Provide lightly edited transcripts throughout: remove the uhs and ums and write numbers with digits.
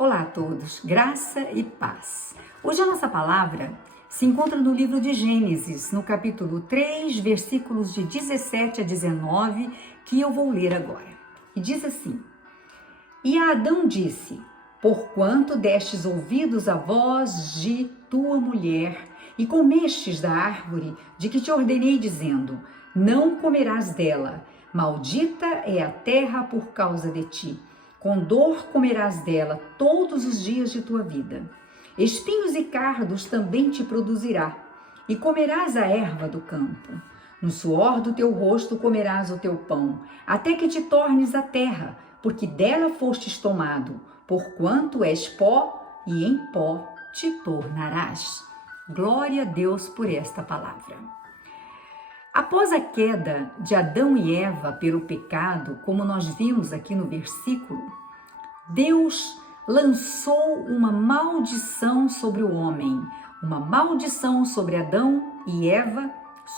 Olá a todos, graça e paz. Hoje a nossa palavra se encontra no livro de Gênesis, no capítulo 3, versículos de 17 a 19, que eu vou ler agora. E diz assim: E a Adão disse: Porquanto destes ouvidos à voz de tua mulher, e comestes da árvore de que te ordenei, dizendo: Não comerás dela, maldita é a terra por causa de ti. Com dor comerás dela todos os dias de tua vida. Espinhos e cardos também te produzirá, e comerás a erva do campo. No suor do teu rosto comerás o teu pão, até que te tornes a terra, porque dela fostes tomado, porquanto és pó, e em pó te tornarás. Glória a Deus por esta palavra. Após a queda de Adão e Eva pelo pecado, como nós vimos aqui no versículo, Deus lançou uma maldição sobre o homem, uma maldição sobre Adão e Eva,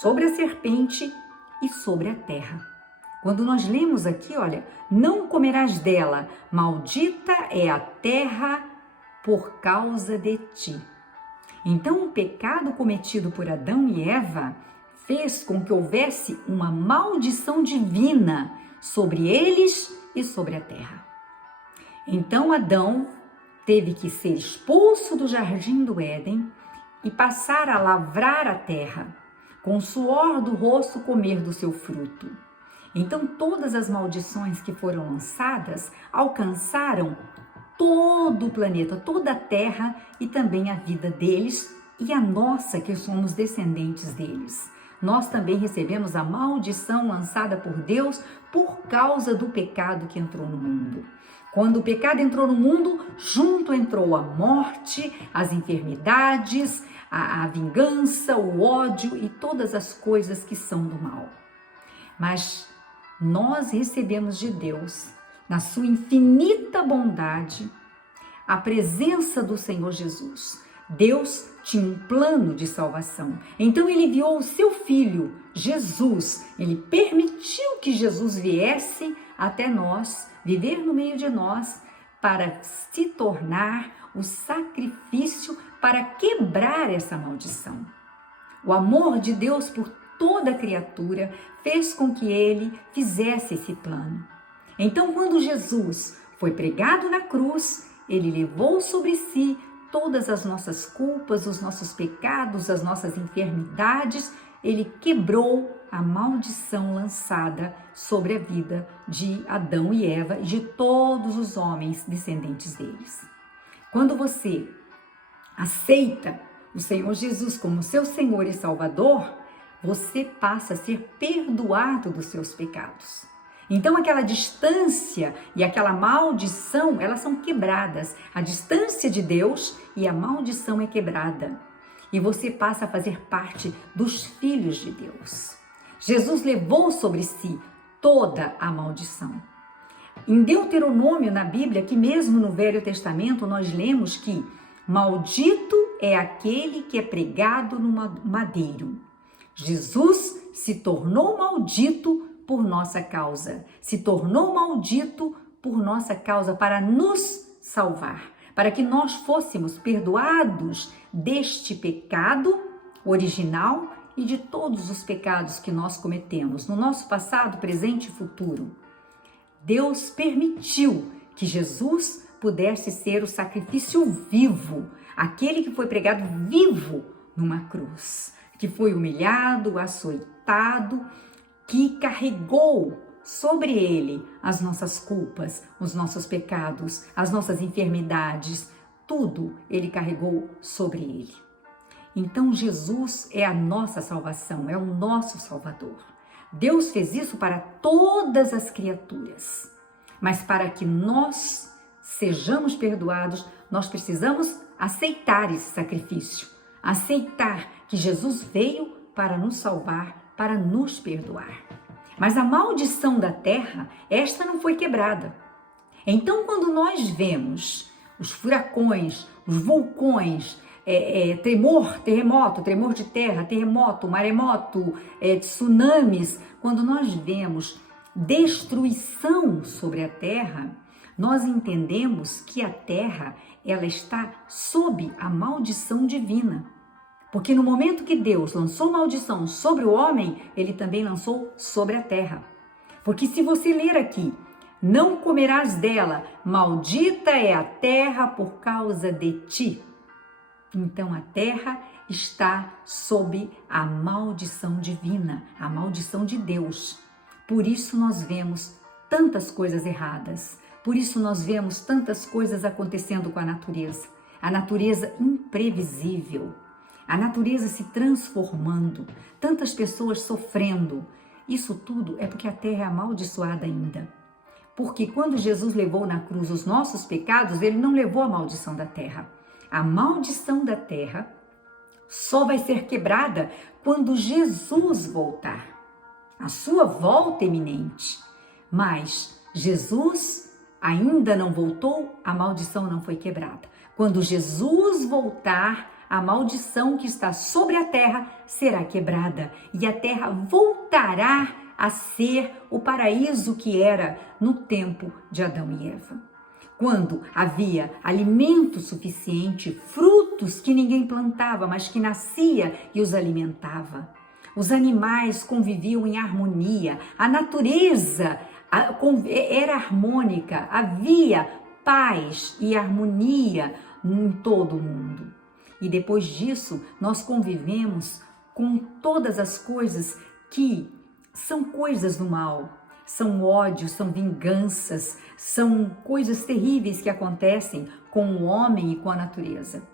sobre a serpente e sobre a terra. Quando nós lemos aqui, olha, não comerás dela, maldita é a terra por causa de ti. Então o pecado cometido por Adão e Eva fez com que houvesse uma maldição divina sobre eles e sobre a terra. Então Adão teve que ser expulso do jardim do Éden e passar a lavrar a terra, com o suor do rosto comer do seu fruto. Então todas as maldições que foram lançadas alcançaram todo o planeta, toda a terra e também a vida deles e a nossa, que somos descendentes deles. Nós também recebemos a maldição lançada por Deus por causa do pecado que entrou no mundo. Quando o pecado entrou no mundo, junto entrou a morte, as enfermidades, a vingança, o ódio e todas as coisas que são do mal. Mas nós recebemos de Deus, na sua infinita bondade, a presença do Senhor Jesus. Deus tinha um plano de salvação. Então ele enviou o seu filho, Jesus. Ele permitiu que Jesus viesse até nós, viver no meio de nós, para se tornar o sacrifício para quebrar essa maldição. O amor de Deus por toda a criatura fez com que ele fizesse esse plano. Então, quando Jesus foi pregado na cruz, ele levou sobre si todas as nossas culpas, os nossos pecados, as nossas enfermidades. Ele quebrou a maldição lançada sobre a vida de Adão e Eva e de todos os homens descendentes deles. Quando você aceita o Senhor Jesus como seu Senhor e Salvador, você passa a ser perdoado dos seus pecados. Então aquela distância e aquela maldição, elas são quebradas. A distância de Deus e a maldição é quebrada. E você passa a fazer parte dos filhos de Deus. Jesus levou sobre si toda a maldição. Em Deuteronômio, na Bíblia, que mesmo no Velho Testamento, nós lemos que maldito é aquele que é pregado no madeiro. Jesus se tornou maldito por nossa causa, se tornou maldito por nossa causa para nos salvar, para que nós fôssemos perdoados deste pecado original e de todos os pecados que nós cometemos no nosso passado, presente e futuro. Deus permitiu que Jesus pudesse ser o sacrifício vivo, aquele que foi pregado vivo numa cruz, que foi humilhado, açoitado, que carregou sobre ele as nossas culpas, os nossos pecados, as nossas enfermidades, tudo ele carregou sobre ele. Então Jesus é a nossa salvação, é o nosso Salvador. Deus fez isso para todas as criaturas, mas para que nós sejamos perdoados, nós precisamos aceitar esse sacrifício, aceitar que Jesus veio para nos salvar, para nos perdoar. Mas a maldição da terra, esta não foi quebrada. Então, quando nós vemos os furacões, os vulcões, tremor de terra, terremoto, maremoto, tsunamis, quando nós vemos destruição sobre a terra, nós entendemos que a terra, ela está sob a maldição divina. Porque no momento que Deus lançou maldição sobre o homem, ele também lançou sobre a terra. Porque se você ler aqui, não comerás dela, maldita é a terra por causa de ti. Então a terra está sob a maldição divina, a maldição de Deus. Por isso nós vemos tantas coisas erradas, por isso nós vemos tantas coisas acontecendo com a natureza imprevisível, a natureza se transformando, tantas pessoas sofrendo. Isso tudo é porque a terra é amaldiçoada ainda. Porque quando Jesus levou na cruz os nossos pecados, ele não levou a maldição da terra. A maldição da terra só vai ser quebrada quando Jesus voltar. A sua volta é iminente. Mas Jesus ainda não voltou, a maldição não foi quebrada. Quando Jesus voltar, a maldição que está sobre a terra será quebrada e a terra voltará a ser o paraíso que era no tempo de Adão e Eva. Quando havia alimento suficiente, frutos que ninguém plantava, mas que nascia e os alimentava. Os animais conviviam em harmonia, a natureza era harmônica, havia paz e harmonia em todo o mundo. E depois disso, nós convivemos com todas as coisas que são coisas do mal, são ódios, são vinganças, são coisas terríveis que acontecem com o homem e com a natureza.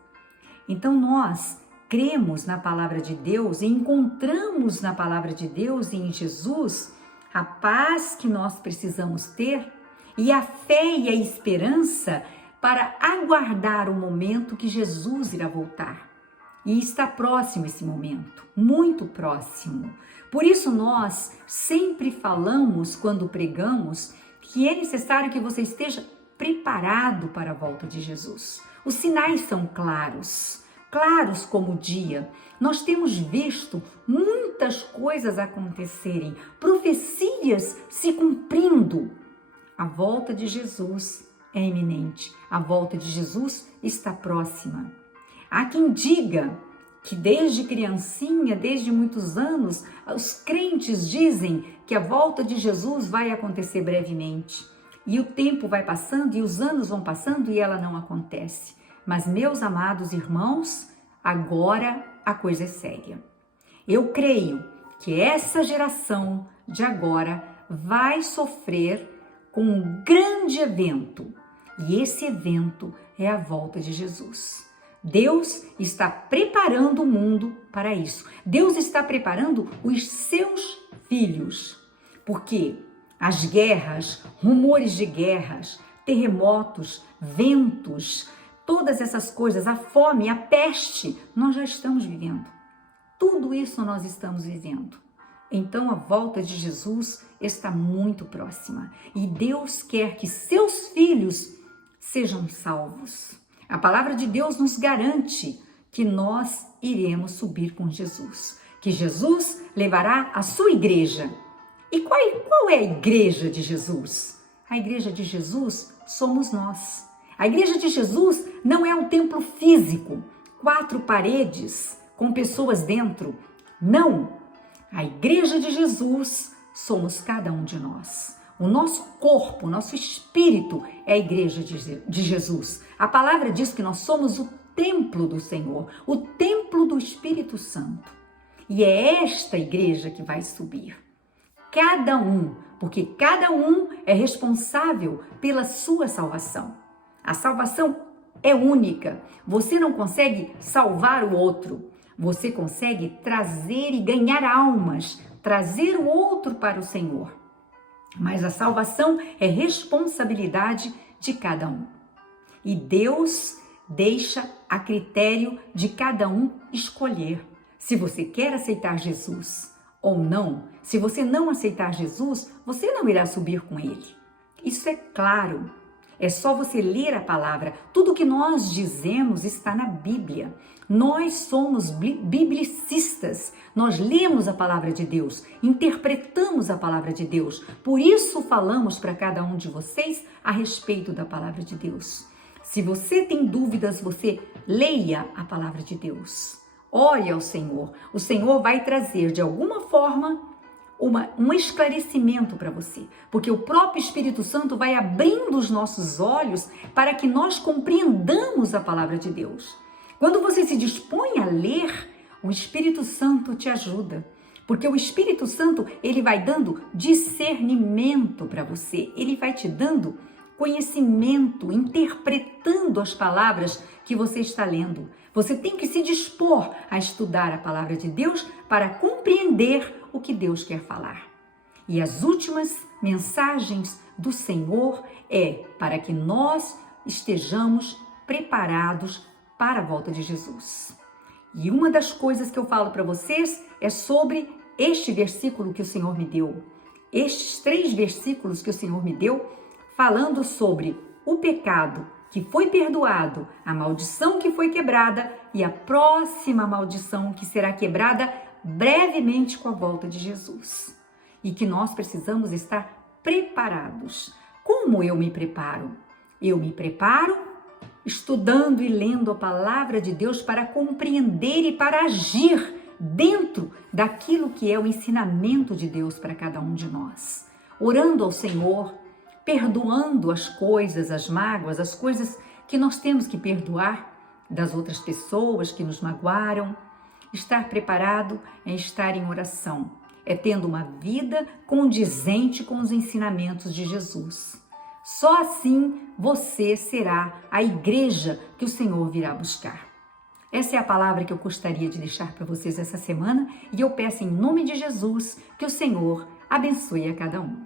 Então nós cremos na palavra de Deus e encontramos na palavra de Deus e em Jesus a paz que nós precisamos ter e a fé e a esperança para aguardar o momento que Jesus irá voltar. E está próximo esse momento, muito próximo. Por isso nós sempre falamos quando pregamos que é necessário que você esteja preparado para a volta de Jesus. Os sinais são claros, claros como o dia. Nós temos visto muitas coisas acontecerem, profecias se cumprindo. A volta de Jesus é iminente. A volta de Jesus está próxima. Há quem diga que desde criancinha, desde muitos anos, os crentes dizem que a volta de Jesus vai acontecer brevemente. E o tempo vai passando e os anos vão passando e ela não acontece. Mas, meus amados irmãos, agora a coisa é séria. Eu creio que essa geração de agora vai sofrer com um grande evento. E esse evento é a volta de Jesus. Deus está preparando o mundo para isso. Deus está preparando os seus filhos. Porque as guerras, rumores de guerras, terremotos, ventos, todas essas coisas, a fome, a peste, nós já estamos vivendo. Tudo isso nós estamos vivendo. Então a volta de Jesus está muito próxima. E Deus quer que seus filhos sejam salvos. A palavra de Deus nos garante que nós iremos subir com Jesus, que Jesus levará a sua igreja. E qual é a igreja de Jesus? A igreja de Jesus somos nós. A igreja de Jesus não é um templo físico, 4 paredes com pessoas dentro. Não! A igreja de Jesus somos cada um de nós. O nosso corpo, o nosso espírito é a igreja de Jesus. A palavra diz que nós somos o templo do Senhor, o templo do Espírito Santo. E é esta igreja que vai subir. Cada um, porque cada um é responsável pela sua salvação. A salvação é única. Você não consegue salvar o outro. Você consegue trazer e ganhar almas, trazer o outro para o Senhor. Mas a salvação é responsabilidade de cada um. E Deus deixa a critério de cada um escolher se você quer aceitar Jesus ou não. Se você não aceitar Jesus, você não irá subir com ele. Isso é claro. É só você ler a palavra. Tudo que nós dizemos está na Bíblia. Nós somos biblicistas. Nós lemos a palavra de Deus, interpretamos a palavra de Deus. Por isso falamos para cada um de vocês a respeito da palavra de Deus. Se você tem dúvidas, você leia a palavra de Deus. Ore ao Senhor. O Senhor vai trazer de alguma forma um esclarecimento para você, porque o próprio Espírito Santo vai abrindo os nossos olhos para que nós compreendamos a palavra de Deus. Quando você se dispõe a ler, o Espírito Santo te ajuda, porque o Espírito Santo, ele vai dando discernimento para você, ele vai te dando conhecimento, interpretando as palavras que você está lendo. Você tem que se dispor a estudar a palavra de Deus para compreender o que Deus quer falar. E as últimas mensagens do Senhor é para que nós estejamos preparados para a volta de Jesus. E uma das coisas que eu falo para vocês é sobre este versículo que o Senhor me deu. Estes 3 versículos que o Senhor me deu, falando sobre o pecado que foi perdoado, a maldição que foi quebrada e a próxima maldição que será quebrada brevemente com a volta de Jesus. E que nós precisamos estar preparados. Como eu me preparo? Eu me preparo estudando e lendo a palavra de Deus para compreender e para agir dentro daquilo que é o ensinamento de Deus para cada um de nós. Orando ao Senhor, perdoando as coisas, as mágoas, as coisas que nós temos que perdoar das outras pessoas que nos magoaram. Estar preparado é estar em oração, é tendo uma vida condizente com os ensinamentos de Jesus. Só assim você será a igreja que o Senhor virá buscar. Essa é a palavra que eu gostaria de deixar para vocês essa semana e eu peço em nome de Jesus que o Senhor abençoe a cada um.